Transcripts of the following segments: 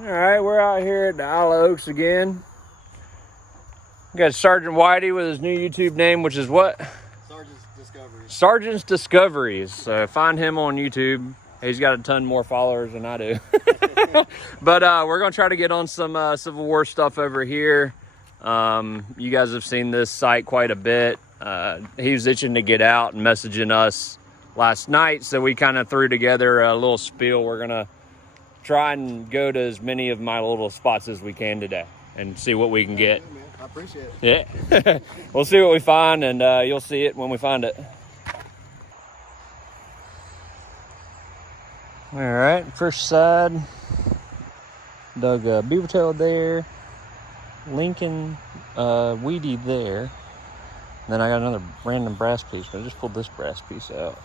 All right, we're out here at the Isle of Oaks again. We got Sergeant Whitey with his new YouTube name, which is what? Sergeant's Discoveries. Sergeant's Discoveries. So find him on YouTube. He's got a ton more followers than I do. But we're going to try to get on some Civil War stuff over here. You guys have seen this site quite a bit. He was itching to get out and messaging us last night, so we kind of threw together a little spiel. We're going to try and go to as many of my little spots as we can today and see what we can get. I appreciate it. Yeah. We'll see what we find, and you'll see it when we find it. All right, first side, dug a beaver tail there, Lincoln weedy there. Then I got another random brass piece, but I just pulled this brass piece out.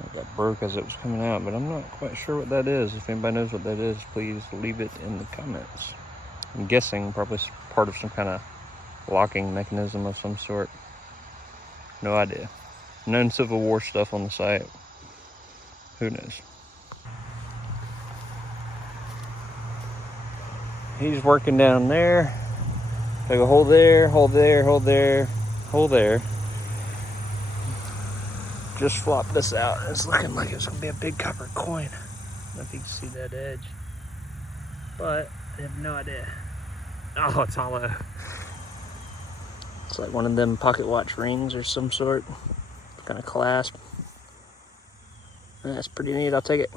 It got broke as it was coming out, but I'm not quite sure what that is. If anybody knows what that is, please leave it in the comments. I'm guessing probably part of some kind of locking mechanism of some sort. No idea. Known Civil War stuff on the site. Who knows? He's working down there. Take a hole there, hole there, hole there, hole there. Just flop this out. It's looking like it's gonna be a big copper coin. I don't know if you can see that edge, but I have no idea. Oh, it's hollow. It's like one of them pocket watch rings or some sort. Kind of clasp. That's pretty neat. I'll take it.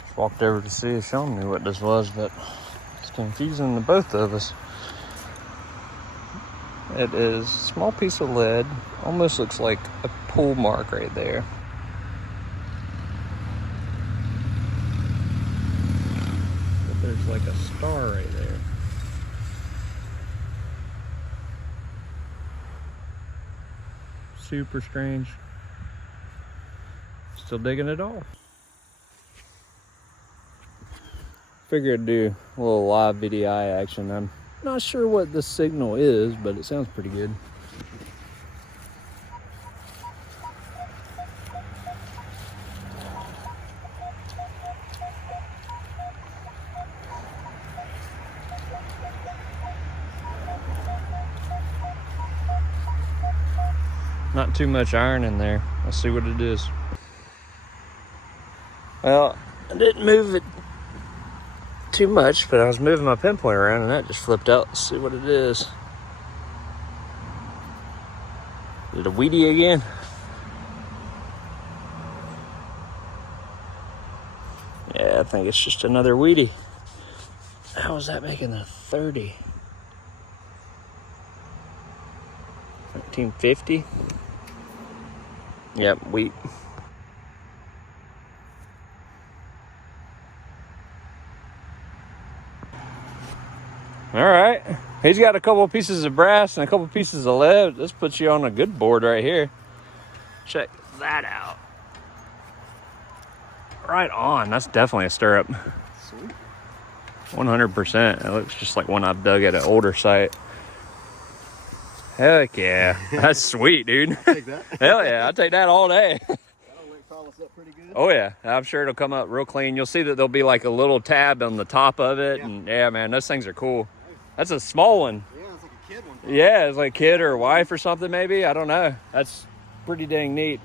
Just walked over to see if Shawn knew what this was, but it's confusing to both of us. It is a small piece of lead. Almost looks like a pull mark right there. There's like a star right there. Super strange. Still digging it all. Figured I'd do a little live VDI action. I'm not sure what the signal is, but it sounds pretty good. Not too much iron in there. Let's see what it is. Well, I didn't move it too much, but I was moving my pinpoint around and that just flipped out. Let's see what it is. Is it a weedy again? Yeah, I think it's just another weedy. How is that making a 30? 1950? Yep, wheat. All right, he's got a couple pieces of brass and a couple pieces of lead. This puts you on a good board right here. Check that out. Right on. That's definitely a stirrup. Sweet. 100%. It looks just like one I've dug at an older site. Heck yeah. That's sweet, dude. Take that. Hell yeah. I'll take that all day. That'll follow us up pretty good. Oh yeah. I'm sure it'll come up real clean. You'll see that there'll be like a little tab on the top of it. Yeah. And yeah, man, those things are cool. That's a small one. Yeah, it's like a kid one. Yeah, it's like a kid or a wife or something maybe. I don't know. That's pretty dang neat.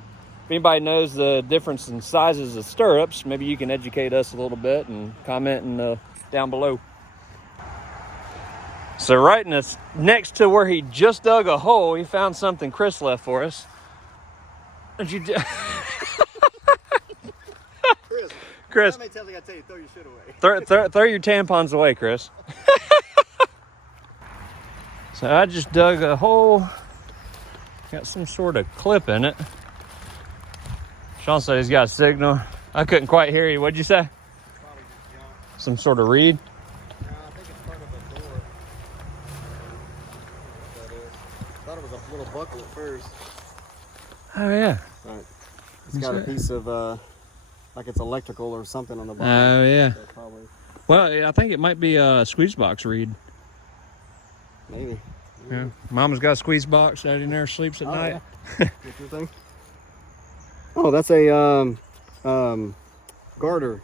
If anybody knows the difference in sizes of stirrups, maybe you can educate us a little bit and comment down below. So right next to where he just dug a hole, he found something Chris left for us. Did you Chris. How many times I gotta tell you, throw your shit away? Throw your tampons away, Chris. So I just dug a hole. Got some sort of clip in it. Shawn said he's got a signal. I couldn't quite hear you. What'd you say? Probably just junk. Some sort of reed? No, I think it's part of a door. That is. I thought it was a little buckle at first. Oh yeah. Right. It's got a piece of like it's electrical or something on the bottom. Oh yeah. So probably Well, I think it might be a squeeze box reed. Maybe. Yeah. Mama's got a squeeze box. Daddy never sleeps at night. Yeah. Interesting. Oh, that's a garter,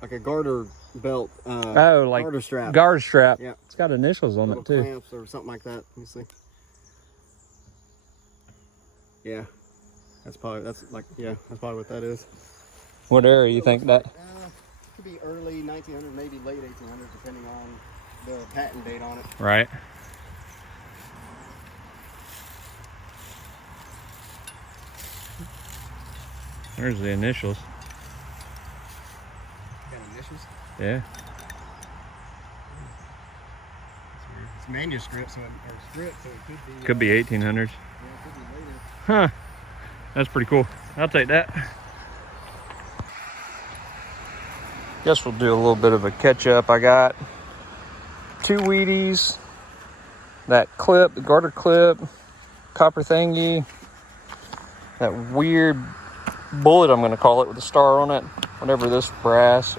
like a garter belt. Oh, like garter strap. Garter strap. Yeah. It's got initials on Little it too. clamps or something like that. Let me see. Yeah, that's probably what that is. What era you think that? Could be early 1900, maybe late 1800s, depending on the patent date on it. Right. There's the initials. Got initials? Yeah. It's manuscript, so it Could be 1800s. Yeah, it could be later. Huh. That's pretty cool. I'll take that. Guess we'll do a little bit of a catch up. I got 2 Wheaties, that clip, the garter clip, copper thingy, that weird bullet, I'm going to call it, with a star on it. Whatever this brass,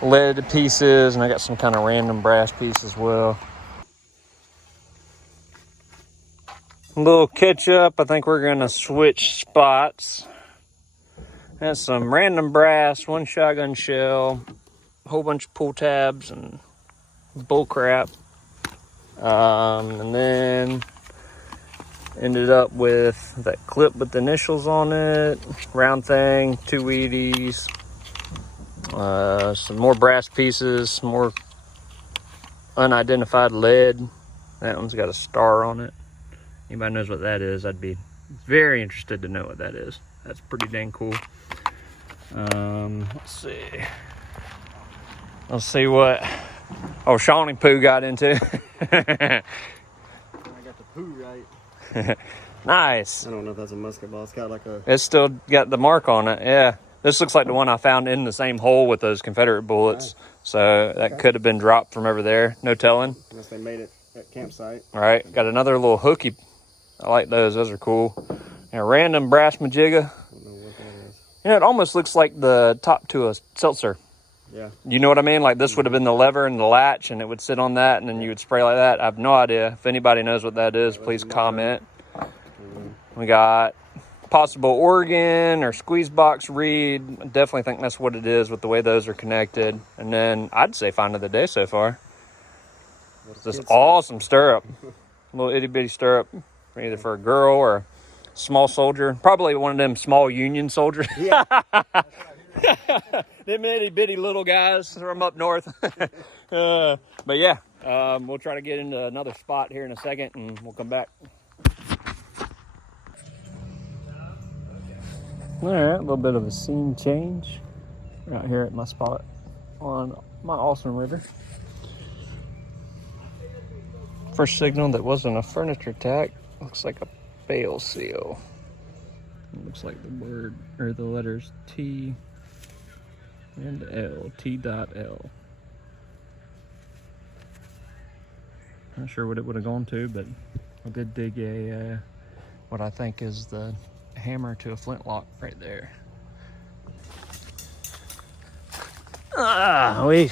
lead pieces, and I got some kind of random brass piece as well. A little catch up. I think we're going to switch spots. And some random brass, 1 shotgun shell, a whole bunch of pull tabs and bull crap. And then ended up with that clip with the initials on it, round thing, 2 Wheaties, some more brass pieces, some more unidentified lead. That one's got a star on it. Anybody knows what that is, I'd be very interested to know what that is. That's pretty dang cool. Let's see. Let's see what Shawn and Pooh got into. I got the poo right. Nice. I don't know if that's a musket ball. It's got like a... It's still got the mark on it, yeah. This looks like the one I found in the same hole with those Confederate bullets. Nice. So that could have been dropped from over there. No telling. Unless they made it at campsite. All right. Got another little hooky. I like those. Those are cool. And a random brass majigga. I don't know what that is. You know, it almost looks like the top to a seltzer. Yeah. You know what I mean? Like this would have been the lever and the latch, and it would sit on that, and then you would spray like that. I have no idea. If anybody knows what that is, please comment. We got possible organ or squeeze box reed. I definitely think that's what it is with the way those are connected. And then I'd say find of the day so far. This awesome stirrup. Little itty bitty stirrup, either for a girl or a small soldier. Probably one of them small Union soldiers. Yeah. Them itty bitty little guys from up north. But yeah, we'll try to get into another spot here in a second, and we'll come back. All right, a little bit of a scene change right here at my spot on my awesome river. First signal that wasn't a furniture tack. Looks like a bale seal. It looks like the word or the letters T and L. T.L. Not sure what it would have gone to, but I did dig a what I think is the hammer to a flintlock right there. We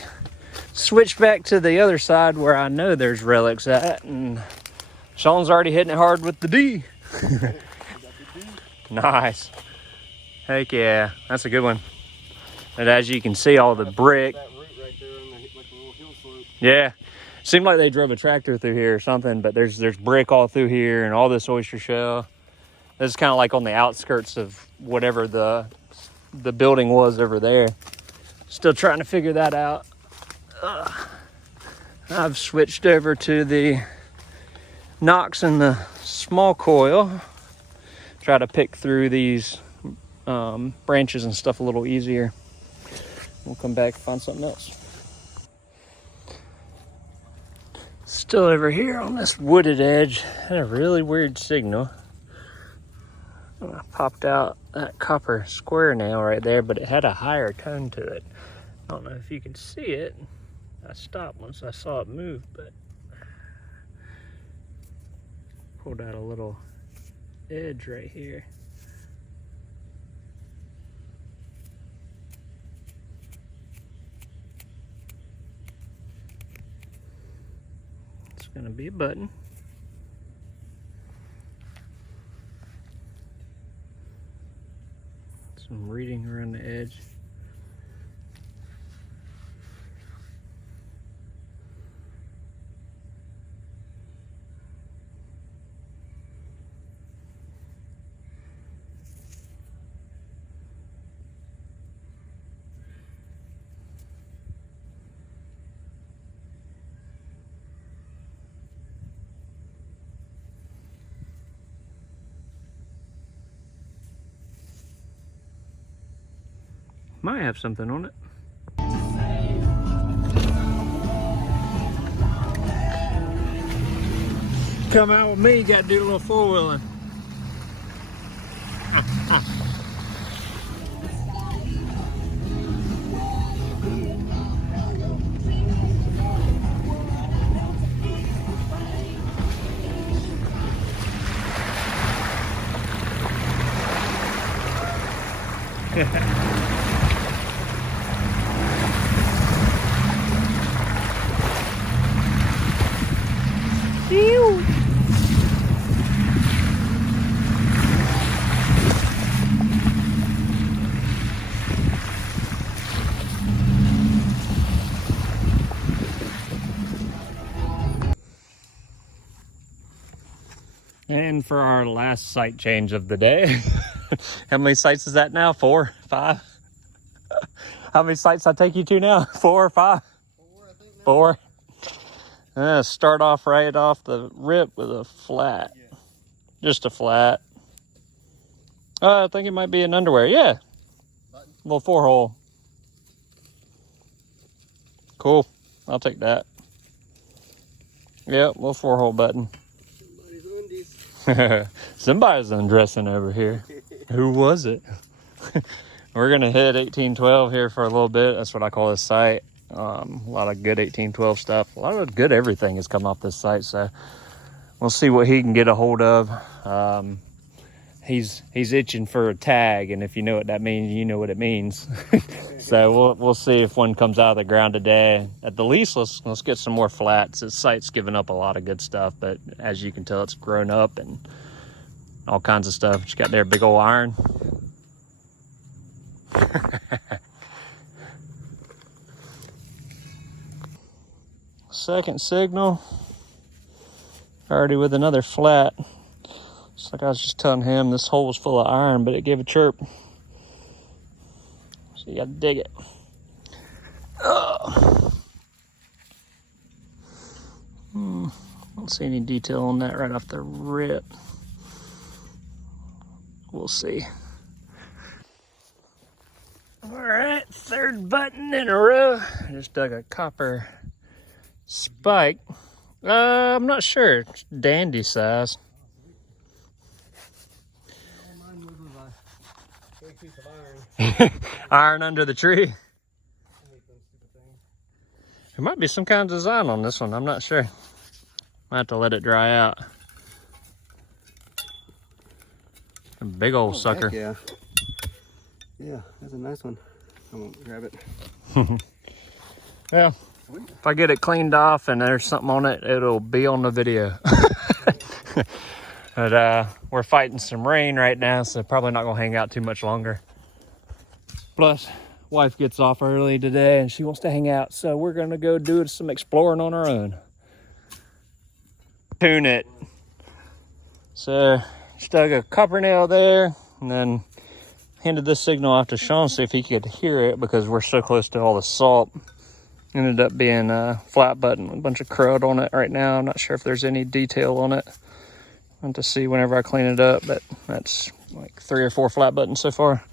switched back to the other side where I know there's relics at, and Shawn's already hitting it hard with the D. Nice. Heck yeah, that's a good one. And as you can see, all the brick. That root right there on the, like the little hill slope. Yeah. Seemed like they drove a tractor through here or something, but there's brick all through here and all this oyster shell. This is kind of like on the outskirts of whatever the building was over there. Still trying to figure that out. I've switched over to the Knox and the small coil. Try to pick through these branches and stuff a little easier. We'll come back and find something else. Still over here on this wooded edge. Had a really weird signal. I popped out that copper square nail right there, but it had a higher tone to it. I don't know if you can see it. I stopped once I saw it move, but pulled out a little edge right here. going to be a button. Some reading around the edge. Might have something on it. Come out with me, you gotta do a little four-wheeling. Ew. And for our last sight change of the day, how many sights is that now? 4, 5? How many sights I take you to now? 4 or 5? 4, I think now. 4. Start off right off the rip with a flat. Yeah. Just a flat. I think it might be an underwear. Yeah. Button. Little 4-hole. Cool. I'll take that. Yep, little 4-hole button. Somebody's undies. Somebody's undressing over here. Who was it? We're gonna hit 1812 here for a little bit. That's what I call this site. A lot of good 1812 stuff. A lot of good everything has come off this site. So we'll see what he can get a hold of. He's itching for a tag, and if you know what that means, you know what it means. So we'll see if one comes out of the ground today. At the least, let's get some more flats. This site's given up a lot of good stuff, but as you can tell, it's grown up and all kinds of stuff. It's got their big old iron. Second signal, already with another flat. It's like I was just telling him, this hole was full of iron, but it gave a chirp. So you gotta dig it. Don't see any detail on that right off the rip. We'll see. All right, third button in a row. I just dug a copper spike. I'm not sure. It's dandy size. Mine was a big piece of iron. Iron under the tree. I hate those stupid things. There might be some kind of design on this one. I'm not sure. Might have to let it dry out. A big old sucker. Heck yeah. Yeah, that's a nice one. I won't grab it. Yeah. If I get it cleaned off and there's something on it, it'll be on the video. But we're fighting some rain right now, so probably not gonna hang out too much longer. Plus, wife gets off early today and she wants to hang out, so we're gonna go do some exploring on our own. Tune it. So, just dug a copper nail there, and then handed this signal off to Shawn to see if he could hear it because we're so close to all the salt. Ended up being a flat button with a bunch of crud on it right now. I'm not sure if there's any detail on it. I'll have to see whenever I clean it up, but that's like 3 or 4 flat buttons so far.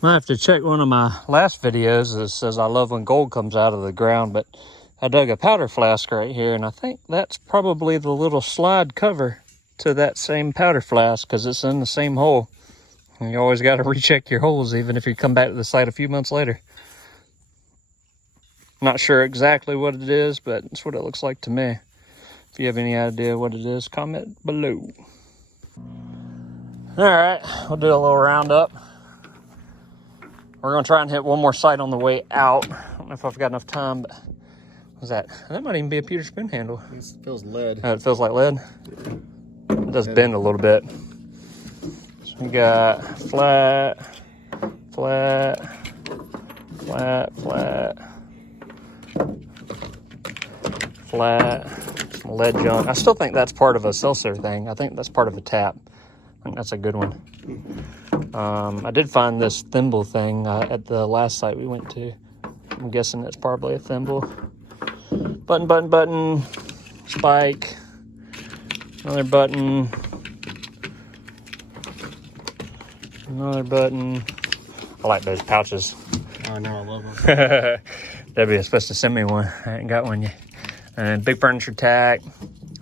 Might have to check one of my last videos that says I love when gold comes out of the ground, but I dug a powder flask right here, and I think that's probably the little slide cover to that same powder flask because it's in the same hole. And you always got to recheck your holes even if you come back to the site a few months later. Not sure exactly what it is, but it's what it looks like to me. If you have any idea what it is, comment below. All right, we'll do a little roundup. We're gonna try and hit one more site on the way out. I don't know if I've got enough time, but What's that? That might even be a pewter spoon handle. It feels lead. Oh, it feels like lead? It does bend a little bit. So we got flat, flat, flat, flat, flat, some lead junk. I still think that's part of a seltzer thing. I think that's part of a tap. I think that's a good one. I did find this thimble thing at the last site we went to. I'm guessing it's probably a thimble. Button, button, button, spike, another button, another button. I like those pouches. Oh, I know, I love them. Debbie was supposed to send me one. I ain't got one yet. And big furniture tack.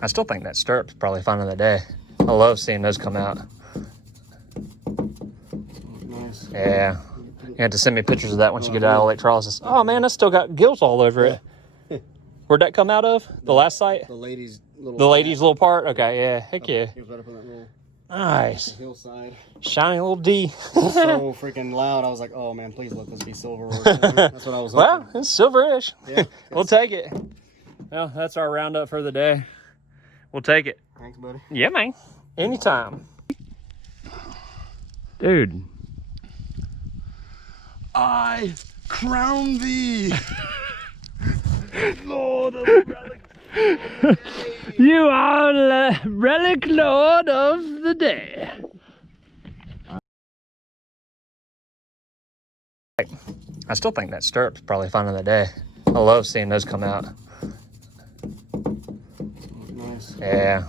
I still think that stirrup's probably fun of the day. I love seeing those come out. Nice. Yeah. You have to send me pictures of that once you get out of electrolysis. Oh man, that's still got gills all over it. Where'd that come out of? The last site? The ladies' little little part? Okay, yeah. Heck yeah. He was right up on that little Nice. hillside. Shiny little D. So freaking loud. I was like, oh man, please let this be silver or silver. That's what I was hoping. Well, it's silverish. Yeah. We'll take it. Well, that's our roundup for the day. We'll take it. Thanks, buddy. Yeah, man. Anytime. Dude. I crown thee, Lord of the Relic. You are the relic lord of the day. I still think that stirrup's probably fun of the day. I love seeing those come out. Nice. Yeah.